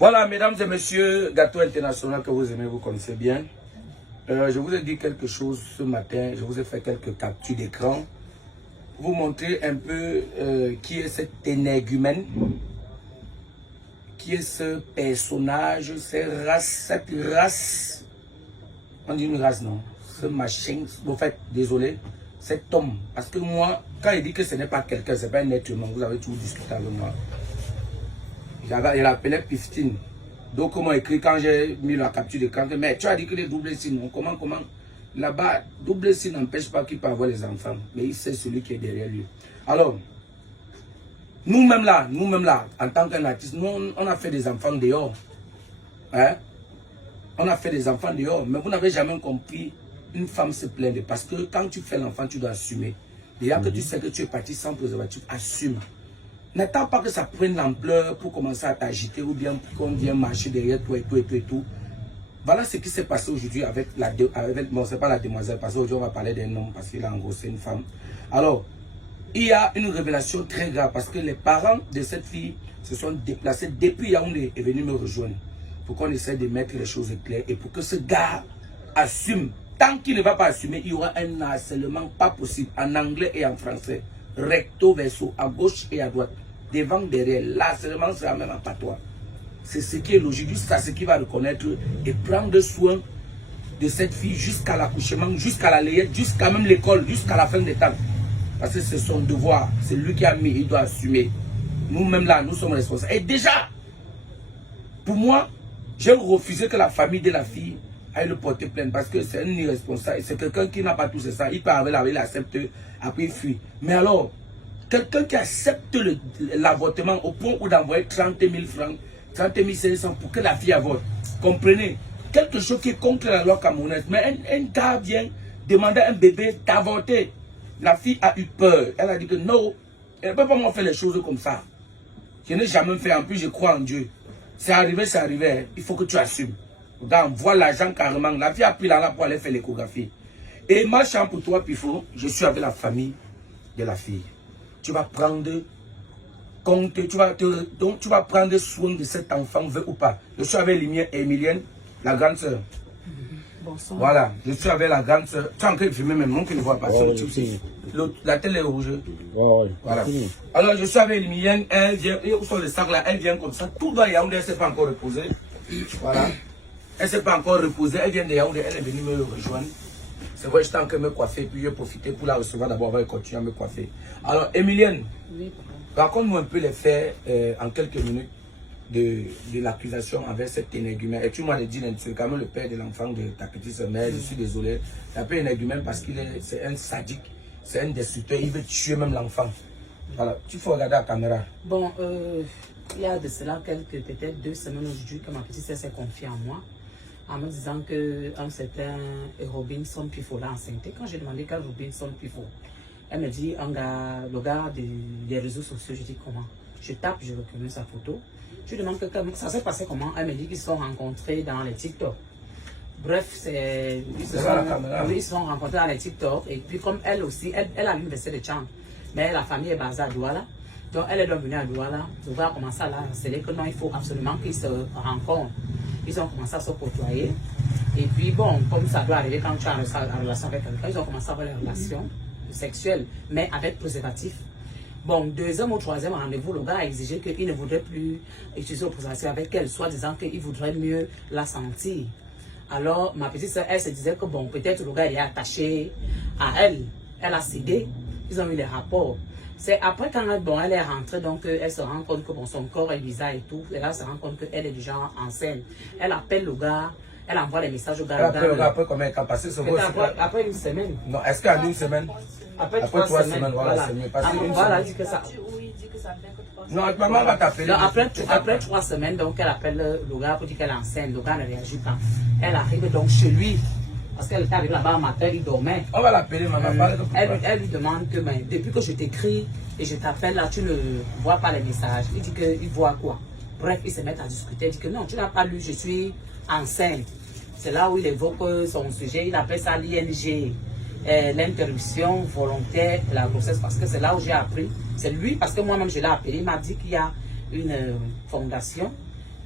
Voilà, mesdames et messieurs, gâteau international que vous aimez, vous connaissez bien. Je vous ai dit quelque chose ce matin, je vous ai fait quelques captures d'écran. Vous montrer un peu qui est cet énergumène, qui est ce personnage, cette race, on dit une race non, ce machin, en fait, désolé, cet homme. Parce que moi, quand il dit que ce n'est pas quelqu'un, ce n'est pas un être humain, vous avez toujours discuté avec moi. Il appelait Piftine. Donc, comment écrit quand j'ai mis la capture d'écran, mais tu as dit que les doubles signes, comment là-bas, double signe n'empêche pas qu'il peut avoir les enfants, mais il sait celui qui est derrière lui. Alors, nous-mêmes là, en tant qu'un artiste, nous, on a fait des enfants dehors. Hein? On a fait des enfants dehors, mais vous n'avez jamais compris une femme se plaindre. Parce que quand tu fais l'enfant, tu dois assumer. Déjà que tu sais que tu es parti sans préservatif, assume. N'attends pas que ça prenne l'ampleur pour commencer à t'agiter ou bien pour qu'on vienne marcher derrière toi et tout. Voilà ce qui s'est passé aujourd'hui avec bon, c'est pas la demoiselle, parce qu'aujourd'hui on va parler d'un homme parce qu'il a engrossé une femme. Alors, il y a une révélation très grave parce que les parents de cette fille se sont déplacés depuis Yaoundé et venus me rejoindre pour qu'on essaie de mettre les choses claires et pour que ce gars assume. Tant qu'il ne va pas assumer, il y aura un harcèlement pas possible en anglais et en français. Recto verso, à gauche et à droite, devant, derrière. L'harcèlement sera même un patois. C'est ce qui est logique, jusqu'à ce qu'il va reconnaître et prendre soin de cette fille jusqu'à l'accouchement, jusqu'à la layette, jusqu'à même l'école, jusqu'à la fin des temps. Parce que c'est son devoir, c'est lui qui a mis, il doit assumer. Nous-mêmes là, nous sommes responsables. Et déjà, pour moi, j'ai refusé que la famille de la fille aille le porter plainte parce que c'est un irresponsable. C'est quelqu'un qui n'a pas tout ça. Il peut avoir, il accepte, après il fuit. Mais alors, quelqu'un qui accepte l'avortement au point où d'envoyer 30 000 francs, 30 500 pour que la fille avorte. Comprenez? Quelque chose qui est contre la loi camerounaise. Mais un gars vient demander à un bébé d'avorter. La fille a eu peur. Elle a dit que non, elle ne peut pas m'en faire les choses comme ça. Je n'ai jamais fait. En plus, je crois en Dieu. C'est arrivé, c'est arrivé. Il faut que tu assumes. Regarde, on voit l'argent carrément. La fille a pris là pour aller faire l'échographie. Et marchant pour toi, Pifo, je suis avec la famille de la fille. Tu vas prendre compte, donc tu vas prendre soin de cet enfant, veut ou pas. Je suis avec Emilienne, la grande soeur. Bonsoir. Voilà, je suis avec la grande soeur. Tu es en train de filmer même, non, qui ne voit pas. La télé est rouge. Voilà. Alors je suis avec Emilienne, elle vient, où sont les sacs là, elle vient comme ça. Tout doit Yaoundé, elle ne s'est pas encore reposée. Voilà. Elle ne s'est pas encore reposée, elle vient de Yaoundé, elle est venue me rejoindre. C'est vrai, j'étais en train de me coiffer, puis j'ai profité pour la recevoir d'abord, on va continuer à me coiffer. Alors, Emilienne, oui, raconte-nous un peu les faits en quelques minutes de l'accusation envers cet énergumène. Et tu m'as dit, c'est quand même le père de l'enfant de ta petite sœur, mais je suis désolé. C'est un peu énergumène parce qu'il c'est un sadique, c'est un destructeur, il veut tuer même l'enfant. Voilà, tu faut regarder la caméra. Bon, il y a de cela peut-être 2 semaines aujourd'hui que ma petite sœur s'est confiée en moi, en me disant qu'un certain Robinson Pifo l'a enceinte. Quand j'ai demandé quel Robinson Pifo, elle me dit le gars des réseaux sociaux. Je dis comment? Je tape, je reconnais sa photo. Je demande ça s'est passé comment? Elle me dit qu'ils se sont rencontrés dans les TikTok. Bref, ils se sont rencontrés dans les TikTok. Et puis comme elle aussi, elle a l'université de Tchang, mais la famille est basée à Douala. Donc elle est donc venue à Douala. Le gars a commencé à la harceler que non, il faut absolument qu'ils se rencontrent. Ils ont commencé à se côtoyer. Et puis bon, comme ça doit arriver quand tu as une relation avec quelqu'un, ils ont commencé à avoir des relations sexuelles, mais avec préservatif. Bon, 2e ou 3e rendez-vous, le gars a exigé qu'il ne voudrait plus utiliser le préservatif avec elle, soit disant qu'il voudrait mieux la sentir. Alors, ma petite soeur, elle se disait que bon, peut-être le gars est attaché à elle. Elle a cédé, ils ont eu les rapports. C'est après quand elle est rentrée, donc elle se rend compte que bon, son corps est bizarre et tout. Et là, elle se rend compte qu'elle est déjà enceinte. Elle appelle le gars, elle envoie les messages au gars. Après combien de temps passé après une semaine. Non, est-ce qu'en une semaine? Après 3 semaines, voilà. C'est mieux. Passé une voilà, semaine. dit que ça. Non, maman va t'appeler. Après 3 semaines, donc elle appelle le gars pour dire qu'elle est enceinte. Le gars ne réagit pas. Elle arrive donc chez lui. Parce qu'elle était arrivée là-bas un matin, il dormait. On va l'appeler, maman. Elle lui demande que depuis que je t'écris et je t'appelle là, tu ne vois pas les messages. Il dit qu'il voit quoi? Bref, ils se mettent à discuter. Il dit que non, tu n'as pas lu, je suis enceinte. C'est là où il évoque son sujet. Il appelle ça l'ING. L'interruption volontaire de la grossesse, parce que c'est là où j'ai appris. C'est lui, parce que moi-même je l'ai appelé. Il m'a dit qu'il y a une fondation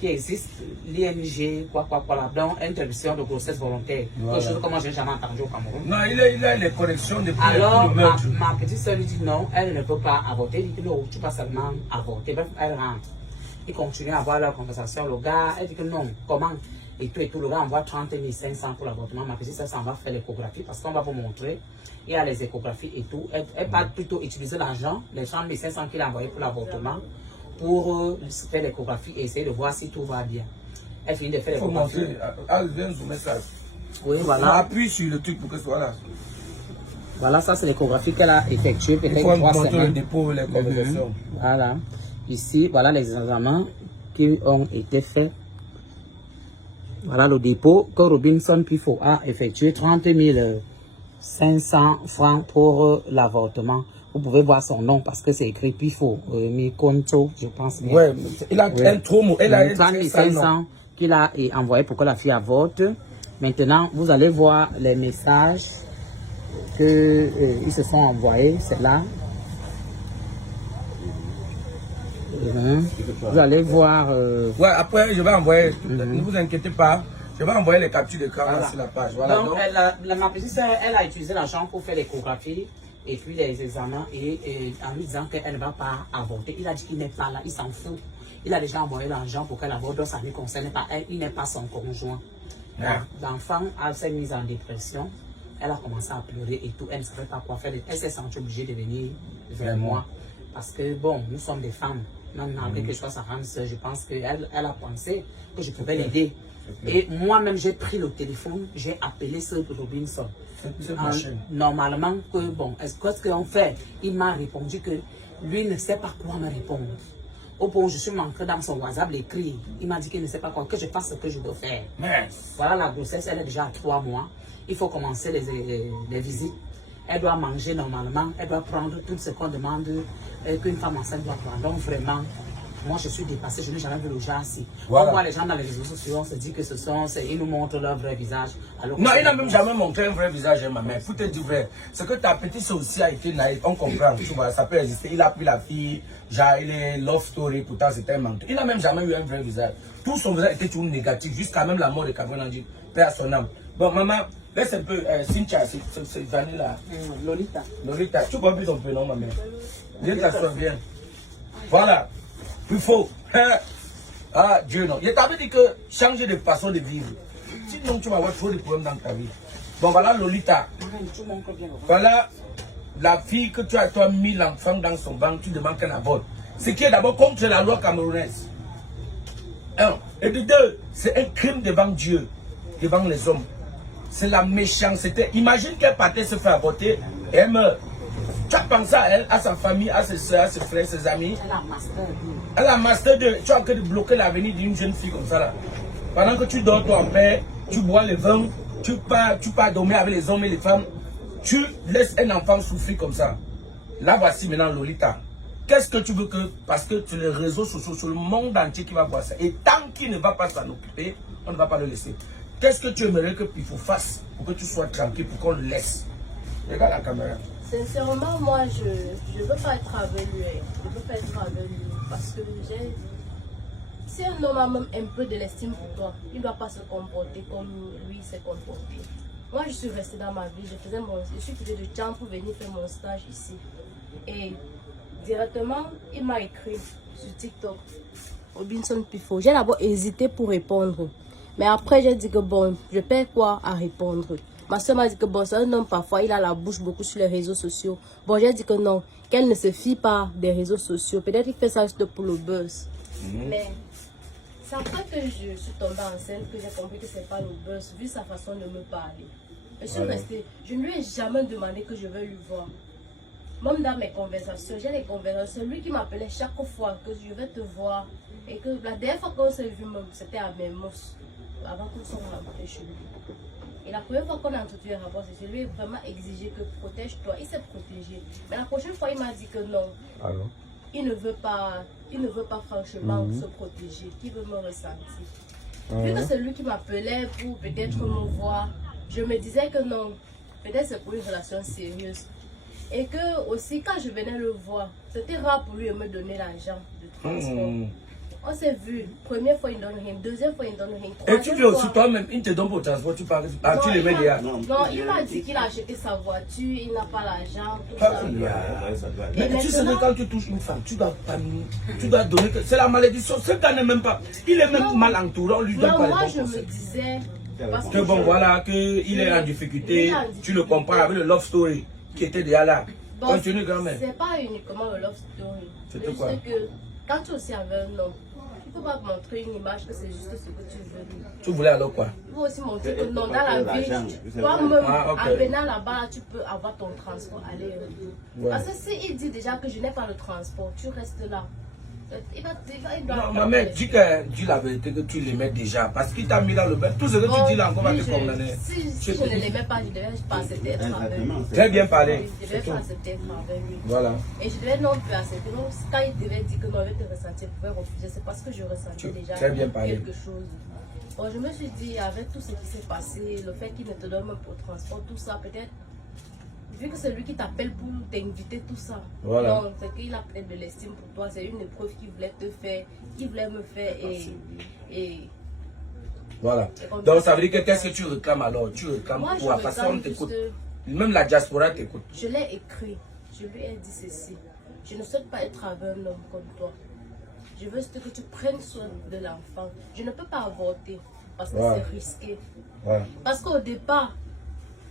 qui existe, l'ING, quoi, là, donc interruption de grossesse volontaire. Quelque chose comme moi, j'ai jamais entendu au Cameroun. Non, il a les connexions de Alors, ma petite soeur lui dit non, elle ne peut pas avorter. Elle dit non, tu peux seulement avorter. Bref, elle rentre. Ils continuent à avoir leur conversation. Le gars, elle dit que non, comment? Et tout, le gars envoie 30 500 pour l'avortement. Ma petite soeur s'en va faire l'échographie parce qu'on va vous montrer. Il y a les échographies et tout. Elle va plutôt utiliser l'argent, les 30 500 qu'il a envoyé pour l'avortement, pour faire l'échographie et essayer de voir si tout va bien. Elle finit de faire l'échographie. Il faut montrer. Elle vient sur message. Oui, voilà. On appuie sur le truc pour que ce soit là. Voilà, ça c'est l'échographie qu'elle a effectuée. Il faut montrer le dépôt, les conversations. Voilà. Ici, voilà les examens qui ont été faits. Voilà le dépôt que Robinson Pifo a effectué. 30 500 francs pour l'avortement. Vous pouvez voir son nom parce que c'est écrit Pifo. Mikonto, je pense. Oui, il a un trop mot. Il a 30 500 qu'il a envoyé pour que la fille avorte. Maintenant, vous allez voir les messages qu'ils se sont envoyés. C'est là. Vous allez voir. Ouais, après, je vais envoyer. Ne vous inquiétez pas. Je vais envoyer les captures d'écran sur la page. Voilà. Donc, ma petite soeur, elle a utilisé l'argent pour faire l'échographie et puis les examens et en lui disant qu'elle ne va pas avorter. Il a dit qu'il n'est pas là, il s'en fout. Il a déjà envoyé l'argent pour qu'elle avorte, donc ça ne lui concerne pas elle, il n'est pas son conjoint. L'enfant s'est mise en dépression. Elle a commencé à pleurer et tout. Elle ne savait pas quoi faire. Elle s'est sentie obligée de venir vers moi. Parce que, bon, nous sommes des femmes. Maintenant, avec que je sois sa grande soeur, je pense qu'elle a pensé que je pouvais l'aider. Et moi-même, j'ai pris le téléphone, j'ai appelé ce Robinson. Normalement, qu'est-ce qu'on fait? Il m'a répondu que lui ne sait pas quoi me répondre. Au point où je suis manqué dans son WhatsApp, l'écrit. Il m'a dit qu'il ne sait pas quoi, que je fasse ce que je dois faire. Voilà, la grossesse, elle est déjà à 3 mois. Il faut commencer les visites. Elle doit manger normalement, elle doit prendre tout ce qu'on demande qu'une femme enceinte doit prendre. Donc vraiment, moi je suis dépassée, je n'ai jamais vu le genre ainsi. Voilà. On voit les gens dans les réseaux sociaux, on se dit que ils nous montrent leur vrai visage. Non, il n'a même jamais montré un vrai visage, ma mère. Faut te dire vrai. C'est que ta petite soeur aussi a été naïve, on comprend, tu vois, ça peut exister. Il a pris la fille, genre il est love story, pourtant c'était un menteur. Il n'a même jamais eu un vrai visage. Tout son visage était toujours négatif, jusqu'à même la mort de Cameroun Nandi, père à son âme. Bon, maman, laisse un peu, Cynthia, c'est Vanilla. Lolita. Lolita, tu vois plus ton prénom, ma mère. Dieu t'assoit bien. Voilà. Il faut. Ah, Dieu non. Je t'avais dit que changer de façon de vivre. Sinon, tu vas avoir trop de problèmes dans ta vie. Bon, voilà Lolita. Voilà la fille que tu as mis l'enfant dans son ventre, tu demandes qu'elle avorte. Ce qui est d'abord contre la loi camerounaise. 1. Et de 2, c'est un crime devant Dieu, devant les hommes. C'est la méchanceté. Imagine qu'elle partait se faire avorter et elle meurt. Tu as pensé à elle, à sa famille, à ses soeurs, à ses frères, ses amis. Elle a master 2. Elle a master 2. Tu es en train de bloquer l'avenir d'une jeune fille comme ça là. Pendant que tu dors toi en paix, tu bois le vin, tu pars dormir avec les hommes et les femmes, tu laisses un enfant souffrir comme ça. Là voici maintenant Lolita. Qu'est-ce que tu veux que, parce que sur les réseaux sociaux, sur le monde entier qui va voir ça, et tant qu'il ne va pas s'en occuper, on ne va pas le laisser. Qu'est-ce que tu aimerais que Pifo fasse pour que tu sois tranquille, pour qu'on le laisse? Regarde la caméra. Sincèrement, moi, je ne veux pas être avec lui. Je ne veux pas être avec lui parce que si un homme a même un peu de l'estime pour toi, il ne doit pas se comporter comme lui s'est comporté. Moi, je suis restée dans ma vie. Je suis quittée de Tcham pour venir faire mon stage ici. Et directement, il m'a écrit sur TikTok. Robinson Pifo. J'ai d'abord hésité pour répondre. Mais après, j'ai dit que bon, je perds quoi à répondre. Ma soeur m'a dit que bon, c'est un homme, parfois, il a la bouche beaucoup sur les réseaux sociaux. Bon, j'ai dit que non, qu'elle ne se fie pas des réseaux sociaux. Peut-être qu'il fait ça juste pour le buzz. Mais c'est après que je suis tombée enceinte que j'ai compris que c'est pas le buzz, vu sa façon de me parler. Je suis restée, je ne lui ai jamais demandé que je veux lui voir. Même dans mes conversations, j'ai des conversations, lui qui m'appelait chaque fois que je vais te voir. Et que la dernière fois qu'on s'est vu, c'était à Memos, avant qu'on soit rentré chez lui. Et la première fois qu'on a entretenu un rapport, c'est lui vraiment exigé que protège-toi. Il s'est protégé. Mais la prochaine fois, il m'a dit que non. Alors? Il ne veut pas franchement se protéger. Qu'il veut me ressentir. Vu que c'est lui qui m'appelait pour peut-être me voir, je me disais que non, peut-être c'est pour une relation sérieuse. Et que aussi, quand je venais le voir, c'était rare pour lui de me donner l'argent de transport. On s'est vu. Première fois, il donne rien. Deuxième fois, il donne rien. Et tu veux aussi toi-même, il te donne pour le transport, tu parles. Ah, tu les mets derrière. Non, il m'a dit qu'il a acheté sa voiture, il n'a pas l'argent, tout Ah, ça. mais Et tu sais que maintenant- quand tu touches une femme, tu dois pas tu dois donner. C'est la malédiction. Ce gars n'est même pas. Il est même Non. mal entouré, on lui donne Non, pas moi, les je bons me conseils. disais. Parce Que bon, voilà, qu'il est en difficulté. Tu le compares avec le love story qui était déjà là. Bon, Continue, grand-mère. c'est pas uniquement le love story. C'était C'est quoi? juste que quand tu es aussi avec un homme, il ne faut pas montrer une image que c'est juste ce que tu veux. Tu voulais alors quoi? Il faut aussi montrer que non, dans la vie, toi-même, Ah, ok. en venant là-bas, tu peux avoir ton transport, aller et retour. Ouais. Parce que s'il dit déjà que je n'ai pas le transport, tu restes là. Il doit Non, ma mère, dis la vérité que tu l'aimais déjà. Parce qu'il t'a mis dans le bain. Tout ce que tu dis là encore va te condamner. Si je ne l'aimais pas, je devais pas accepter d'être avec lui. Très bien parlé. Je devais pas accepter d'être avec lui. Voilà. Et je devais non plus accepter. Donc, quand il devait dire que non, je te ressentir, je pouvais refuser. C'est parce que je ressentais déjà très bien parlé. quelque chose. Bon, je me suis dit, avec tout ce qui s'est passé, le fait qu'il ne te donne même pour le transport, tout ça, peut-être, vu que c'est lui qui t'appelle pour t'inviter, tout ça. Voilà. Non, c'est qu'il a peut-être de l'estime pour toi. C'est une épreuve qu'il voulait te faire, qu'il voulait me faire. Et Voilà. Et comme Donc ça, ça veut dire que qu'est-ce que tu réclames alors? Tu réclames moi, quoi? je Parce réclame qu'on t'écoute. juste- Même la diaspora t'écoute. Je l'ai écrit. Je lui ai dit ceci. Je ne souhaite pas être avec un homme comme toi. Je veux juste que tu prennes soin de l'enfant. Je ne peux pas avorter parce que Ouais. c'est risqué. Voilà. Parce qu'au départ,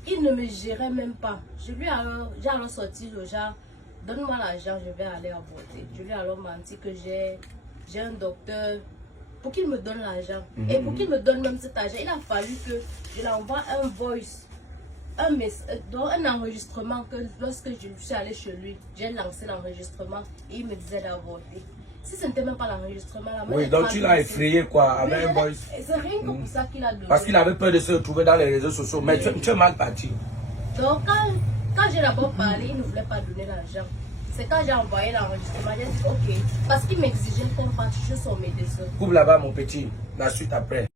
il ne me gérait même pas. J'ai alors sorti le genre, donne-moi l'argent, je vais aller avorter. Je lui ai alors menti que j'ai un docteur pour qu'il me donne l'argent. Et pour qu'il me donne même cet argent, il a fallu que je l'envoie un voice, un enregistrement que lorsque je suis allée chez lui, j'ai lancé l'enregistrement et il me disait d'avorter. Si ce n'était même pas l'enregistrement, la Oui, donc tu l'as effrayé quoi, avec un boys. C'est rien que pour ça qu'il a donné. Parce qu'il avait peur de se retrouver dans les réseaux sociaux. Mais tu es mal parti. Donc quand j'ai d'abord parlé, il ne voulait pas donner l'argent. C'est quand j'ai envoyé l'enregistrement, j'ai dit ok. Parce qu'il m'exigeait qu'on partage son médecin. Coupe là-bas mon petit. La suite après.